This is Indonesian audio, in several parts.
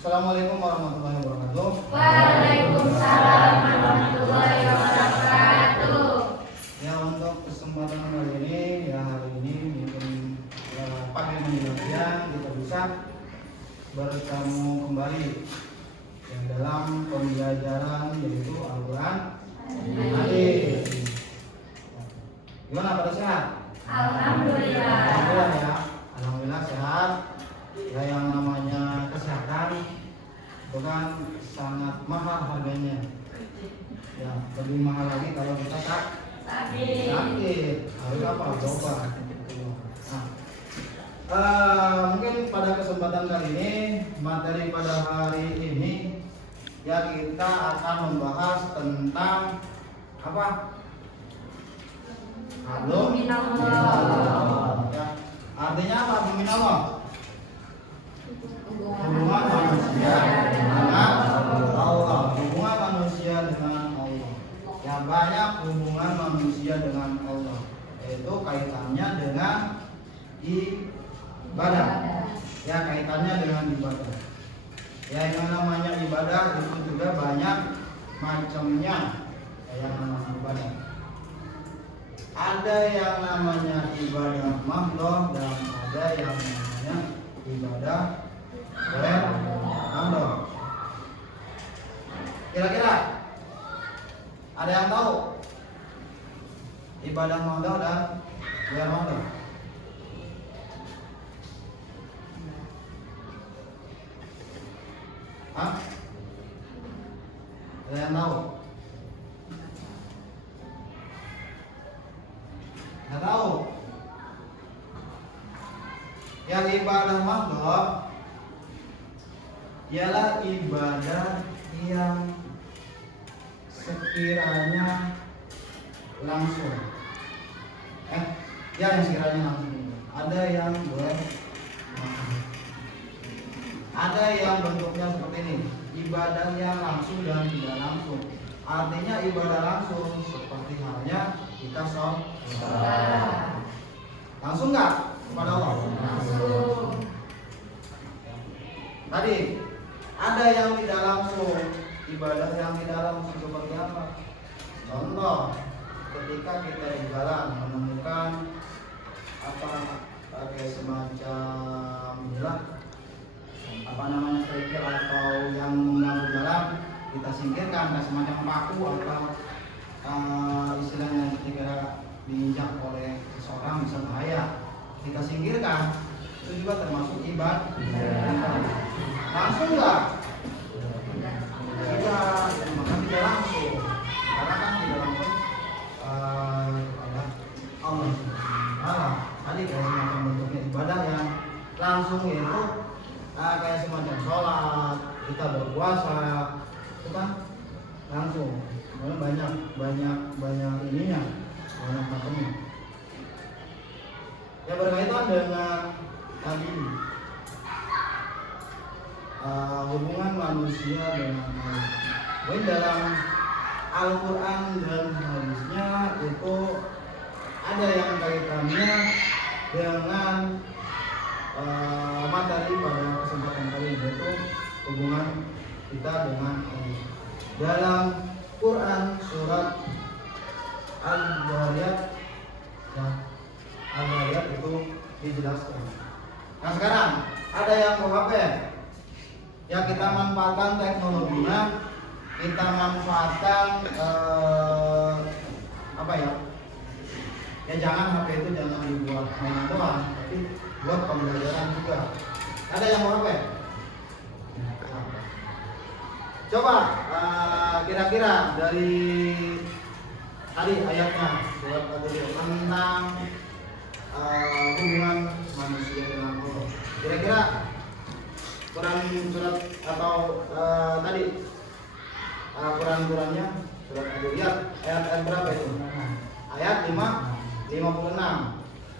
Assalamualaikum warahmatullahi wabarakatuh. Waalaikumsalam warahmatullahi wabarakatuh. Ya, untuk kesempatan kali ini, ya hari ini mungkin pagi menjelang siang kita bisa bertemu kembali yang dalam pembelajaran yaitu Al-Quran Hadis. Gimana, pada sehat? Alhamdulillah. Alhamdulillah ya, alhamdulillah sehat. Ya, yang namanya kesehatan bukan sangat mahal harganya. Ya, lebih mahal lagi kalau kita sakit. Harus apa? Coba. Nah, mungkin pada kesempatan kali ini, materi pada hari ini, ya kita akan membahas tentang apa? Minallah. Ya, artinya apa? Minallah. Hubungan manusia dengan Allah. Hubungan manusia dengan Allah. Ya, banyak hubungan manusia dengan Allah. Yaitu kaitannya dengan ibadah. Ya, kaitannya dengan ibadah. Ya, yang namanya ibadah itu juga banyak macamnya. Yang namanya ibadah. Ada yang namanya ibadah mahdoh dan ada yang namanya ibadah mahdoh. Kira-kira ada yang tahu ibadah mahdoh dan ghair mahdoh? Hah? Ada yang tahu? Nggak tahu. Yang ibadah mahdoh ialah ibadah yang sekiranya langsung. Yang sekiranya langsung. Ada yang ada yang bentuknya seperti ini, ibadah yang langsung dan tidak langsung. Artinya ibadah langsung seperti halnya kita sholat. Langsung nggak kepada Allah? Langsung. Tadi ada yang tidak langsung, ibadah yang tidak langsung seperti apa? Contoh, ketika kita di jalan menemukan apa kayak semacam apa namanya kerikil atau yang mengganggu jalan, kita singkirkan, kayak semacam paku atau istilahnya ketika diinjak oleh seseorang bisa bahaya, kita singkirkan. Itu juga termasuk ibadah. Langsung nggak? Tidak, maka tidak langsung. Karena kan tidak langsung kepada Allah. Tadi kayak semacam bentuknya ibadah yang langsung itu kayak semacam sholat, kita berpuasa, itu kan langsung. Banyak ininya, banyak macamnya. Ya, berkaitan dengan tadi hubungan manusia dengan Allah. Baik, dalam Al-Quran dan hadisnya itu ada yang kaitannya dengan materi pada kesempatan kali ini, yaitu hubungan kita dengan Allah. Dalam Quran surat Al-Zariyat, Al-Zariyat itu dijelaskan. Nah, sekarang ada yang mau HP, ya kita manfaatkan teknologinya, kita manfaatkan apa ya? Ya, jangan HP itu jangan dibuat mainan doang, tapi buat pembelajaran juga. Ada yang mau HP? Coba kira-kira dari tadi ayatnya surat Al-Zariyat tentang hubungan manusia dengan Allah. Kira-kira Quran surat atau tadi Quran-Qurannya surat Al-Zariyat ayat berapa itu? Ayat 56.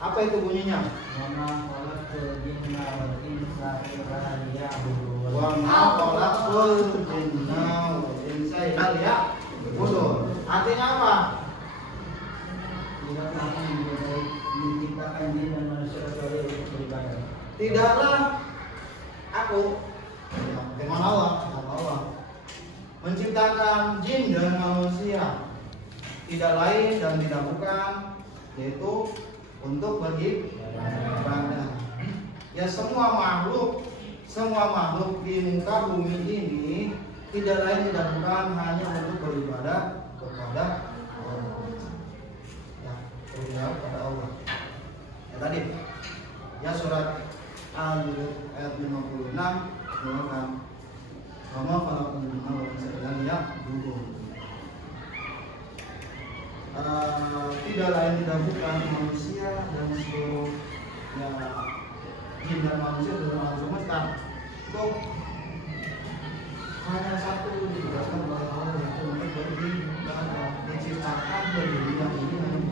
Apa itu bunyinya? Wa ma khalaqtul jinna wal insa illa liya'budun. Artinya apa? Menciptakan jin dan manusia kecuali untuk beribadah. Tidaklah aku, bagaimana menciptakan jin dan manusia tidak lain dan tidak bukan yaitu untuk beribadah. Ya semua makhluk di muka bumi ini tidak lain tidak bukan hanya untuk beribadah kepada Allah. Ya, beribadah kepada Allah. Ya tadi ya surat Al-Mulk ayat 56 mengatakan Rama khalaqal jinna wal insa illa liya'budun. Tidak lain tidak bukan manusia dan seluruh ya jin dan manusia dalam alam semesta itu hanya satu ditugaskan oleh Allah yaitu untuk beribadah, diciptakan dari dunia ini hanya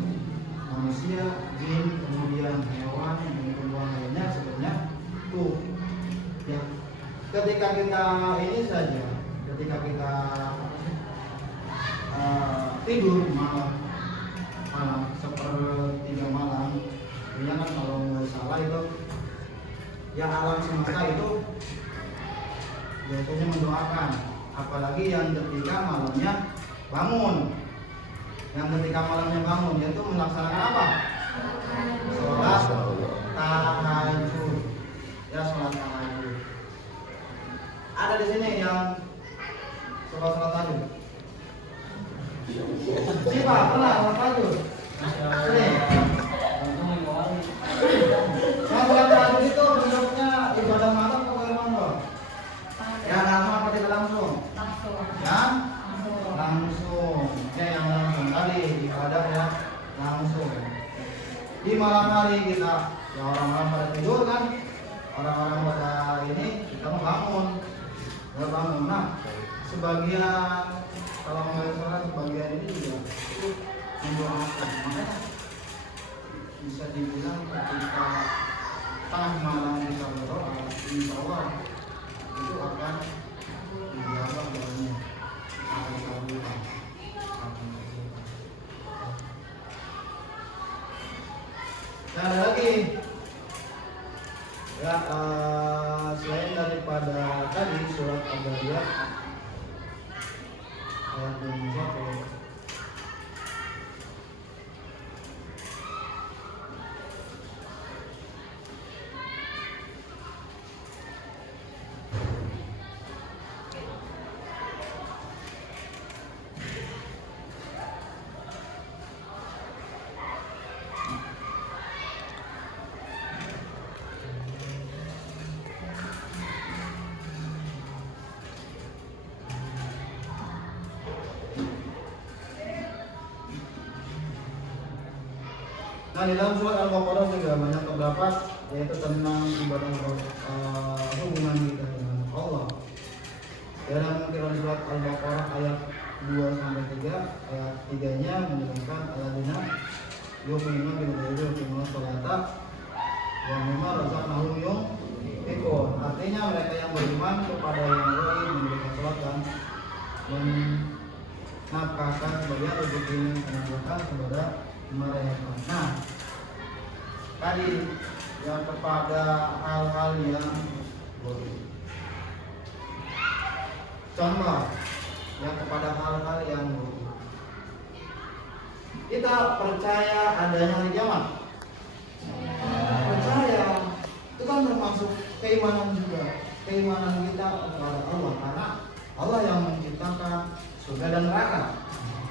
manusia, jin, kemudian hewan dan tumbuhan lainnya sebenarnya tuh ya ketika kita ini saja ketika kita tidur malam sepertiga malam ini kan kalau nggak salah itu ya alam semesta itu biasanya mendoakan apalagi yang ketika malamnya bangun yaitu melaksanakan apa? Sholat tahajud ya sholat tahajud. Ada di sini yang sholat tahajud. Siapa? Pernah sholat tahajud? Sini. Sholat tahajud itu bentuknya ibadah malam atau bagaimana? Ya langsung apa tidak langsung? Ya langsung. Ya yang langsung tadi ibadah ya langsung. Di malam hari kita ya orang-orang pada tidur kan, orang-orang pada ini kita mau bangun. Nah, sebagian kalau mengalir sholat sebagian ini juga itu mendoakan, makanya bisa dibilang ketika tengah malam kita berdoa, insya Allah itu akan dijawab doanya, akan dikabulkan. Nah, ada lagi ya selain daripada tadi surat Al-Zariyat ayat 21. Nah di dalam surat Al-Baqarah juga banyak terdapat yaitu tentang ibadah hubungan kita dengan Allah. Dalam surat Al-Baqarah ayat 2-3 ayat 3-nya menjelaskan alladzina yu'minuna bil ghaibi wa yuqimuna sholata wa mimma razaqnahum yunfiqun. Artinya mereka yang beriman kepada yang gaib, mendirikan salat dan menafkahkan sebagian rezeki yang menunjukkan kepada mereka. Nah, tadi yang kepada hal-hal yang boleh. Contoh yang kepada hal-hal yang boleh. Kita percaya adanya hari kiamat. Percaya itu kan termasuk keimanan juga. Keimanan kita kepada Allah karena Allah yang menciptakan surga dan neraka.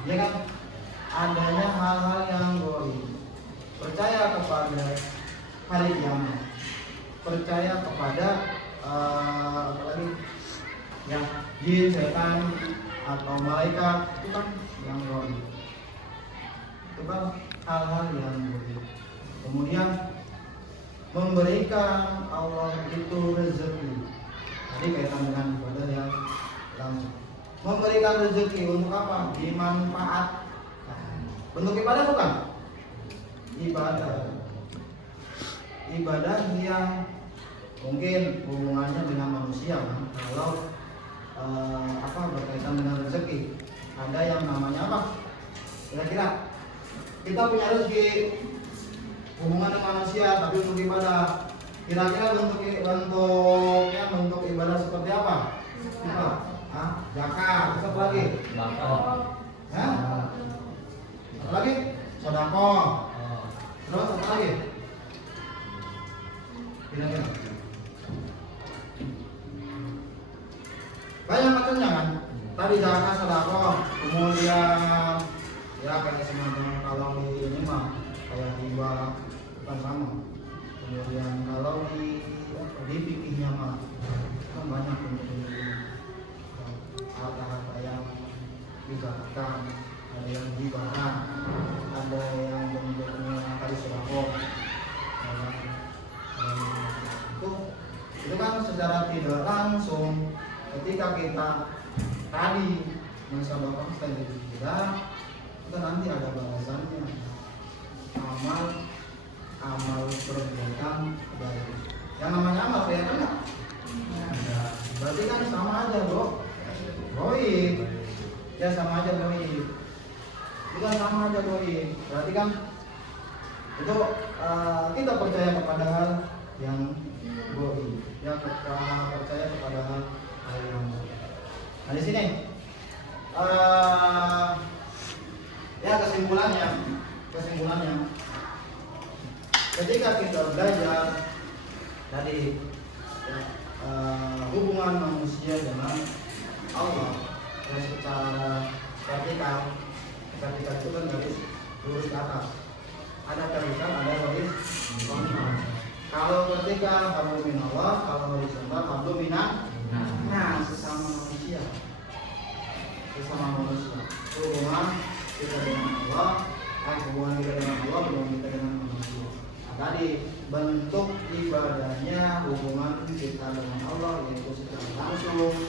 Ya kan? Adanya hal-hal yang boleh. Percaya kepada hari kiamat. Percaya kepada apalagi yang jin, setan atau malaikat itu kan yang boleh. Itu kan hal-hal yang boleh. Kemudian memberikan Allah itu rezeki. Tadi kaitan dengan ibadah yang langsung. Memberikan rezeki untuk apa? Dimanfaat. Bentuk ibadah bukan? Ibadah yang mungkin hubungannya dengan manusia kan? Kalau berkaitan dengan rezeki, ada yang namanya apa? Kira-kira kita punya rezeki hubungan dengan manusia, tapi untuk ibadah, kira-kira bentuk ibadah seperti apa? Zakat, apa lagi? macamnya kan. Tadi zakat, sedekah, kemudian ya kayak semacam kalau di ini mah kayak riba bukan sama. Kemudian kalau di fikihnya mah kan banyak harta-harta yang dizakatkan, ada yang dibahas, ada yang bentuknya tadi sedekah. Itu kan secara tidak langsung ketika kita tadi mensedekahkan tadi tidak, itu nanti ada balasannya, amal perbuatan baik. Yang namanya amal kelihatan nggak? Berarti kan sama aja bro, goib. Ya sama aja goib. Itu kan sama aja goib. Berarti kan itu kita percaya kepada hal yang goib. Ya kita percaya kepada hal yang goib. Nah di sini ya kesimpulannya ketika kita belajar tadi ya, hubungan manusia dengan Allah ya, secara vertikal itu kan garis lurus ke atas, ada gariskan, ada garis horizontal. Kalau vertikal hablu minallah, kalau horizontal hablu minan. Nah, sesama manusia hubungan kita dengan Allah, hubungan kita dengan Allah, hubungan kita dengan manusia. Nah, tadi bentuk ibadahnya hubungan kita dengan Allah yaitu secara langsung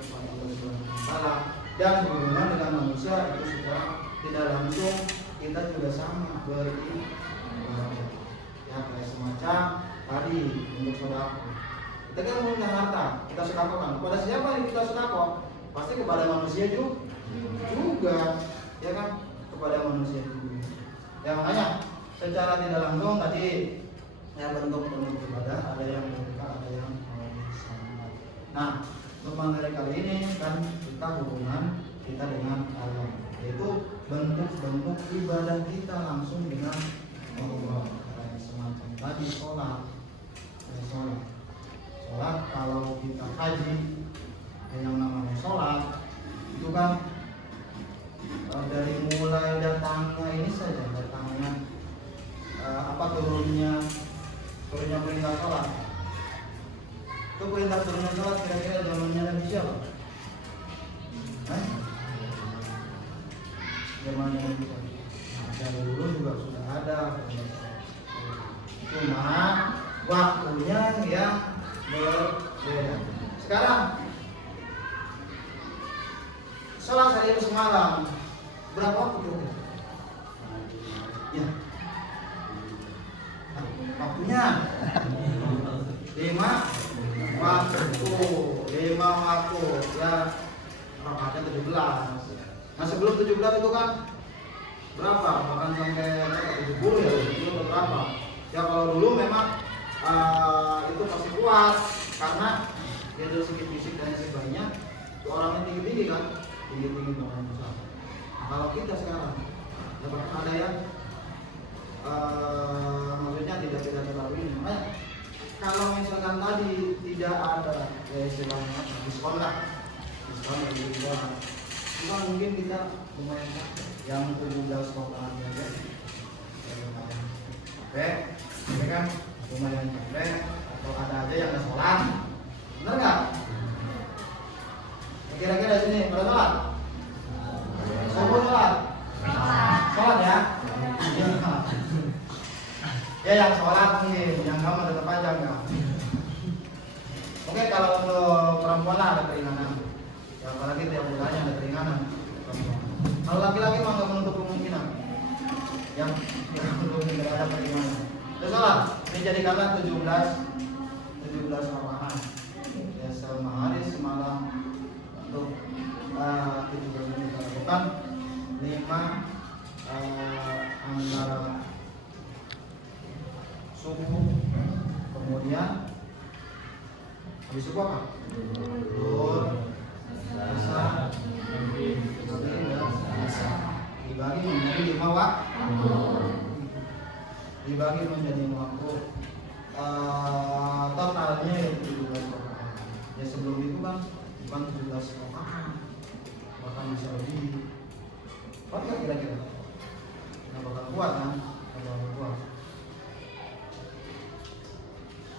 kepada Allah Subhanahu wa taala, dan hubungan dengan manusia itu secara tidak langsung kita juga sama beribadah. Ya kayak semacam tadi untuk sedekah. Kita kan punya harta, kita sedekahkan. Kepada siapa yang kita sedekah? Pasti kepada manusia juga, ya kan? Kepada manusia juga. Ya makanya secara tidak langsung tadi ya bentuk-bentuk ibadah ada yang vertikal, ada yang horizontal. Nah, untuk materi kali ini kan kita hubungan kita dengan Allah, yaitu bentuk-bentuk ibadah kita langsung dengan Allah. Kayak semacam tadi sholat kalau kita haji yang namanya sholat itu kan dari mulai datangnya ini saja, turunnya perintah sholat. Itu perintah turunnya sholat kira-kira zamannya Nabi siapa? Zamannya Nabi siapa? Dari dulu juga sudah ada, cuma waktunya yang berbeda. Sekarang sholat hari itu semalam berapa waktu kira-kira? Ya, waktunya 5 waktu ya, rakaatnya 17. Nah sebelum 17 itu kan berapa? Bahkan sampai 70 ya, itu berapa? Ya kalau dulu memang itu pasti kuat karena dia dari segi fisik dan sebagainya itu orangnya tinggi kan, tinggi banget besar. Nah, kalau kita sekarang bahkan ada yang maksudnya tidak terlalu ini. Makanya kalau misalkan tadi tidak ada ya istilahnya diskon dari kita, cuma mungkin kita lumayan yang 17 kotaan aja. Oke, ini kan lumayan capek. Atau ada aja yang ada sholat, bener nggak? Kira-kira sini pada sholat? Sholat ya? Ya yang sholat nih, yang kamu tetap aja nggak? Oke, kalau untuk perempuan lah ada keringanan. Ya apalagi tiap bulannya ada keringanan. Kalau laki-laki mah nggak menutup kemungkinan. Yang belum tidak ada keringanan. Terus sholat, ini jadikanlah 17 rakaat. Ya sehari semalam untuk 17 menit kita lakukan 5 antara subuh, kemudian habis subuh apa? Zuhur, asar, maghrib dan isya. Dibagi menjadi 5 waktu. Totalnya itu 17 rakaat. Ya sebelum itu kan bukan 17 rakaat, bahkan bisa lebih. Kuat nggak kira-kira? Nggak bakal kuat kan? Nggak bakal kuat.